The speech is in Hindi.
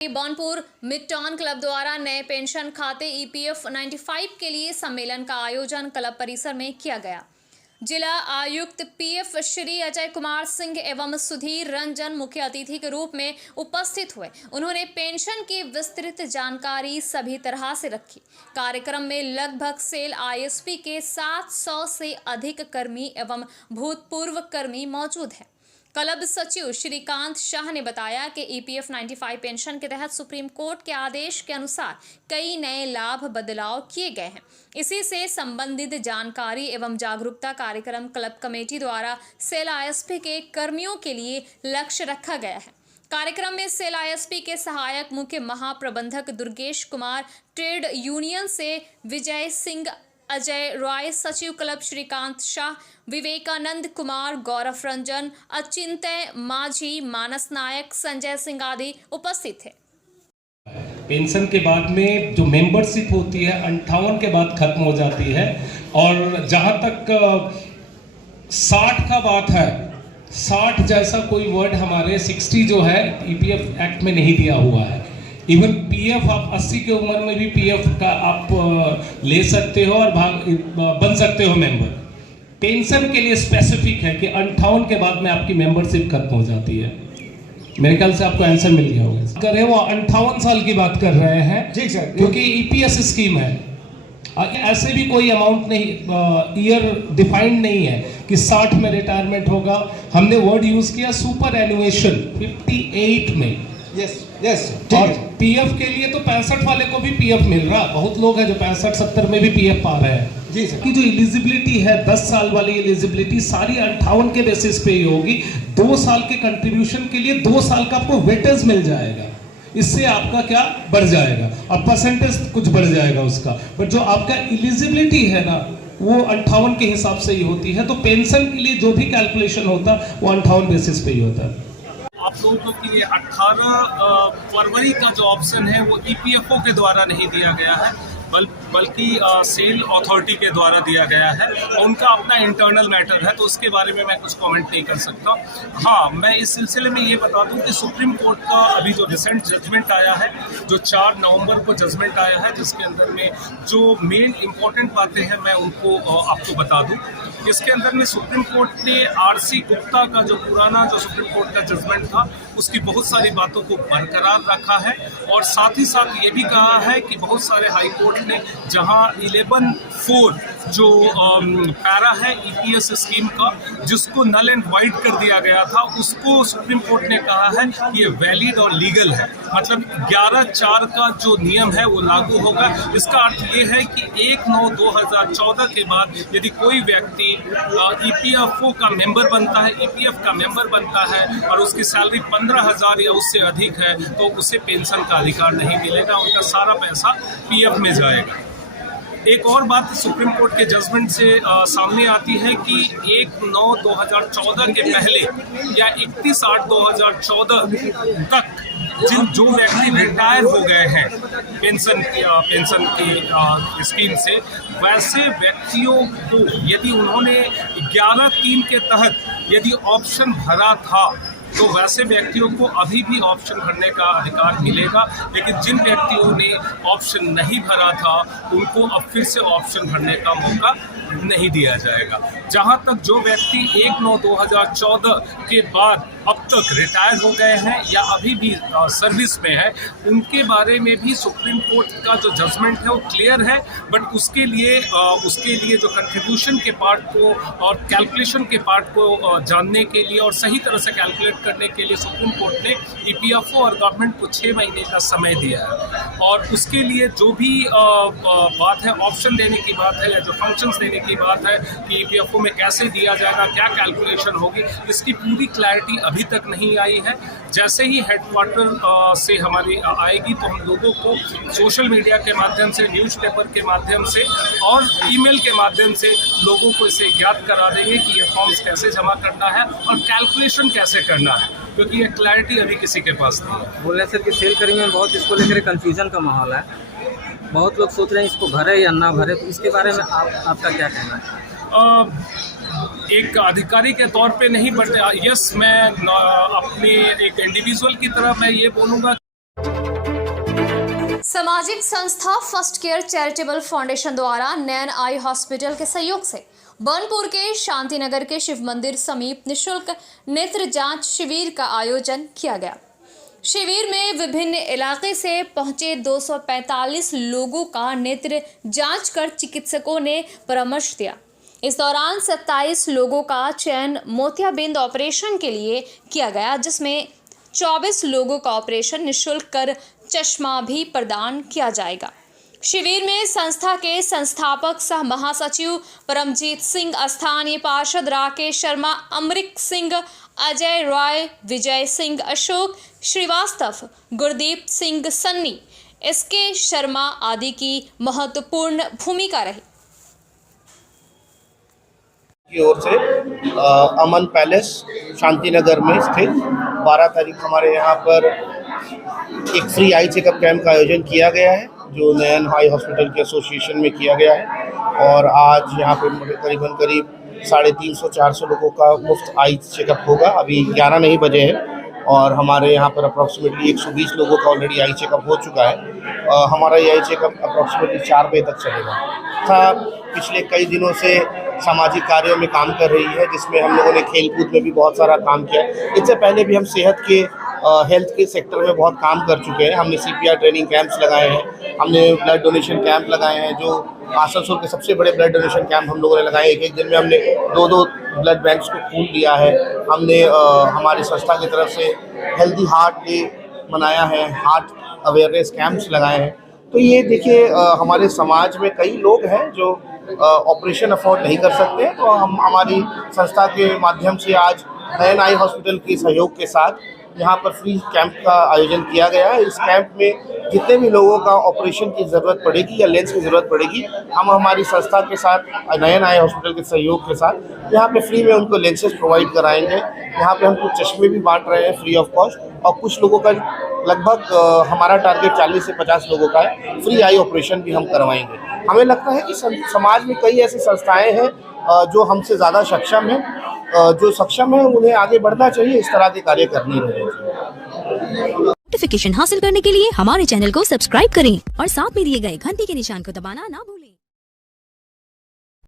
बॉनपुर मिडटाउन क्लब द्वारा नए पेंशन खाते ईपीएफ 95 के लिए सम्मेलन का आयोजन क्लब परिसर में किया गया। जिला आयुक्त पीएफ श्री अजय कुमार सिंह एवं सुधीर रंजन मुख्य अतिथि के रूप में उपस्थित हुए। उन्होंने पेंशन की विस्तृत जानकारी सभी तरह से रखी। कार्यक्रम में लगभग सेल आईएसपी के 700 से अधिक कर्मी एवं भूतपूर्व कर्मी मौजूद हैं। क्लब सचिव श्रीकांत शाह ने बताया कि ईपीएफ 95 पेंशन के तहत सुप्रीम कोर्ट के आदेश के अनुसार कई नए लाभ बदलाव किए गए हैं। इसी से संबंधित जानकारी एवं जागरूकता कार्यक्रम क्लब कमेटी द्वारा सेल आईएसपी के कर्मियों के लिए लक्ष्य रखा गया है। कार्यक्रम में सेल आईएसपी के सहायक मुख्य महाप्रबंधक दुर्गेश कुमार, ट्रेड यूनियन से विजय सिंह, अजय रॉय, सचिव क्लब श्रीकांत शाह, विवेकानंद कुमार, गौरव रंजन, अचिंत्य माझी, मानस नायक, संजय सिंह आदि उपस्थित थे। पेंशन के बाद में जो मेंबरशिप होती है 58 के बाद खत्म हो जाती है, और जहां तक 60 का बात है, 60 जैसा कोई वर्ड हमारे 60 जो है ईपीएफ एक्ट में नहीं दिया हुआ है। इवन पीएफ आप 80 की उम्र में भी पीएफ का आप ले सकते हो और बन सकते हो मेंबर। पेंशन के लिए स्पेसिफिक है कि 58 के बाद में आपकी मेंबरशिप खत्म हो जाती है। मेरे ख्याल से आपको आंसर मिल गया होगा। कर रहे वो 58 साल की बात कर रहे हैं, ठीक सर, क्योंकि ईपीएस स्कीम है। ऐसे भी कोई अमाउंट नहीं, ईयर डिफाइंड नहीं है कि 60 में रिटायरमेंट होगा। हमने वर्ड यूज किया सुपर एनुएशन 58 में। यस और पीएफ के लिए तो 65 वाले को भी पीएफ मिल रहा। बहुत लोग हैं जो 65-70 में भी पीएफ पा रहे हैं। जी सर। की जो एलिजिबिलिटी है 10 साल वाली एलिजिबिलिटी सारी 58 के बेसिस पे ही होगी। 2 साल के कंट्रीब्यूशन के लिए 2 साल का आपको वेटेज मिल जाएगा। इससे आपका क्या बढ़ जाएगा, अब परसेंटेज कुछ बढ़ जाएगा उसका, बट जो आपका एलिजिबिलिटी है ना वो 58 के हिसाब से ही होती है। तो पेंशन के लिए जो भी कैलकुलेशन होता है वो 58 बेसिस पे ही होता है। आप लोगों के लिए 18 फरवरी का जो ऑप्शन है वो ईपीएफओ के द्वारा नहीं दिया गया है, बल्कि सेल अथॉरिटी के द्वारा दिया गया है। उनका अपना इंटरनल मैटर है, तो उसके बारे में मैं कुछ कमेंट नहीं कर सकता। हाँ, मैं इस सिलसिले में ये बता दूं कि सुप्रीम कोर्ट का अभी जो रिसेंट जजमेंट आया है, जो 4 नवंबर को जजमेंट आया है, जिसके अंदर में जो मेन इंपॉर्टेंट बातें हैं मैं उनको आपको बता दूं। इसके अंदर में सुप्रीम कोर्ट ने आरसी गुप्ता का जो पुराना जो सुप्रीम कोर्ट का जजमेंट था उसकी बहुत सारी बातों को बरकरार रखा है, और साथ ही साथ ये भी कहा है कि बहुत सारे हाई कोर्ट ने जहां 11(4) जो पैरा है ईपीएस स्कीम का, जिसको नल एंड वाइड कर दिया गया था, उसको सुप्रीम कोर्ट ने कहा है कि ये वैलिड और लीगल है। मतलब 11(4) का जो नियम है वो लागू होगा। इसका अर्थ ये है कि 1/9/2014 के बाद यदि कोई व्यक्ति ईपीएफओ का मेंबर बनता है, ईपीएफ का मेंबर बनता है और उसकी सैलरी 15,000 या उससे अधिक है, तो उसे पेंशन का अधिकार नहीं मिलेगा, उनका सारा पैसा पीएफ में जाएगा। एक और बात सुप्रीम कोर्ट के जजमेंट से सामने आती है कि 1/9/2014 के पहले या 31/8/2014 तक जो व्यक्ति रिटायर हो गए हैं पेंशन की स्कीम से, वैसे व्यक्तियों को यदि उन्होंने 11(3) के तहत यदि ऑप्शन भरा था तो वैसे व्यक्तियों को अभी भी ऑप्शन भरने का अधिकार मिलेगा। लेकिन जिन व्यक्तियों ने ऑप्शन नहीं भरा था उनको अब फिर से ऑप्शन भरने का मौका नहीं दिया जाएगा। जहां तक जो व्यक्ति 1/9/2014 के बाद अब तक रिटायर हो गए हैं या अभी भी सर्विस में है, उनके बारे में भी सुप्रीम कोर्ट का जो जजमेंट है वो क्लियर है। बट उसके लिए जो कंट्रीब्यूशन के पार्ट को और कैलकुलेशन के पार्ट को जानने के लिए और सही तरह से कैलकुलेट करने के लिए सुप्रीम कोर्ट ने ईपीएफओ और गवर्नमेंट को 6 महीने का समय दिया है। और उसके लिए जो भी बात है, ऑप्शन देने की बात है या जो फंक्शंस देने की बात है कि ईपीएफओ में कैसे दिया जाएगा, क्या कैलकुलेशन होगी, इसकी पूरी क्लैरिटी अभी तक नहीं आई है। जैसे ही हेडक्वार्टर से हमारी आएगी तो हम लोगों को सोशल मीडिया के माध्यम से, न्यूज़पेपर के माध्यम से और ईमेल के माध्यम से लोगों को इसे ज्ञात करा देंगे कि ये फॉर्म्स कैसे जमा करना है और कैलकुलेशन कैसे करना है, क्योंकि ये क्लैरिटी अभी किसी के पास नहीं है। बोल रहे सर कि सेल कर्मी में बहुत इसको लेकर कंफ्यूजन का माहौल है। बहुत लोग सोच रहे हैं इसको भरे या ना भरे, तो इसके बारे में आपका क्या कहना है? एक अधिकारी के तौर पे नहीं, बट यस, मैं अपने एक इंडिविजुअल की तरह मैं ये बोलूँगा। सामाजिक संस्था फर्स्ट केयर चैरिटेबल फाउंडेशन द्वारा नैन आई हॉस्पिटल के सहयोग से बनपुर के शांतिनगर के शिव मंदिर समीप निशुल्क नेत्र जांच शिविर का आयोजन किया गया। शिविर में विभिन्न इलाके से पहुंचे 245 लोगों का नेत्र जांच कर चिकित्सकों ने परामर्श दिया। इस दौरान 27 लोगों का चयन मोतियाबिंद ऑपरेशन के लिए किया गया, जिसमें 24 लोगों का ऑपरेशन निःशुल्क कर चश्मा भी प्रदान किया जाएगा। शिविर में संस्था के संस्थापक सह महासचिव परमजीत सिंह, स्थानीय पार्षद राकेश शर्मा, अमरिक सिंह, अजय रॉय, विजय सिंह, अशोक श्रीवास्तव, गुरदीप सिंह सन्नी, एसके शर्मा आदि की महत्वपूर्ण भूमिका रही। की ओर से अमन पैलेस शांतिनगर में स्थित 12 तारीख हमारे यहाँ पर एक फ्री आई चेकअप कैंप का आयोजन किया गया है, जो नैन आई हॉस्पिटल के एसोसिएशन में किया गया है। और आज यहाँ पे करीबन 350-400 लोगों का मुफ्त आई चेकअप होगा। अभी 11 नहीं बजे हैं और हमारे यहाँ पर अप्रॉक्सीमेटली 120 लोगों का ऑलरेडी आई चेकअप हो चुका है। हमारा ये आई चेकअप अप्रॉक्सीमेटली 4 बजे तक चलेगा। पिछले कई दिनों से सामाजिक कार्यों में काम कर रही है, जिसमें हम लोगों ने खेलकूद में भी बहुत सारा काम किया। इससे पहले भी हम सेहत के हेल्थ के सेक्टर में बहुत काम कर चुके हैं। हमने CPR ट्रेनिंग कैंप्स लगाए हैं, हमने ब्लड डोनेशन कैंप लगाए हैं, जो आसनसोल के सबसे बड़े ब्लड डोनेशन कैंप हम लोगों ने लगाए। एक दिन में हमने 2 ब्लड बैंक्स को खून दिया है। हमने हमारी संस्था की तरफ से हेल्दी हार्ट डे मनाया है, हार्ट अवेयरनेस कैंप्स लगाए हैं। तो ये देखिए, हमारे समाज में कई लोग हैं जो ऑपरेशन अफोर्ड नहीं कर सकते, तो हम हमारी संस्था के माध्यम से आज नैन आई हॉस्पिटल के सहयोग के साथ यहाँ पर फ्री कैंप का आयोजन किया गया है। इस कैंप में जितने भी लोगों का ऑपरेशन की ज़रूरत पड़ेगी या लेंस की ज़रूरत पड़ेगी, हम हमारी संस्था के साथ नैन आई हॉस्पिटल के सहयोग के साथ यहाँ पे फ्री में उनको लेंसेज प्रोवाइड कराएंगे। यहाँ पे हम कुछ चश्मे भी बांट रहे हैं फ्री ऑफ कॉस्ट, और कुछ लोगों का लगभग हमारा टारगेट 40 से 50 लोगों का है, फ्री आई ऑपरेशन भी हम करवाएंगे। हमें लगता है कि समाज में कई ऐसी संस्थाएं हैं जो हमसे ज़्यादा सक्षम हैं, जो सक्षम है उन्हें आगे बढ़ना चाहिए, इस तरह के कार्य करने चाहिए। नोटिफिकेशन हासिल करने के लिए हमारे चैनल को सब्सक्राइब करें और साथ में दिए गए घंटी के निशान को दबाना ना भूलें।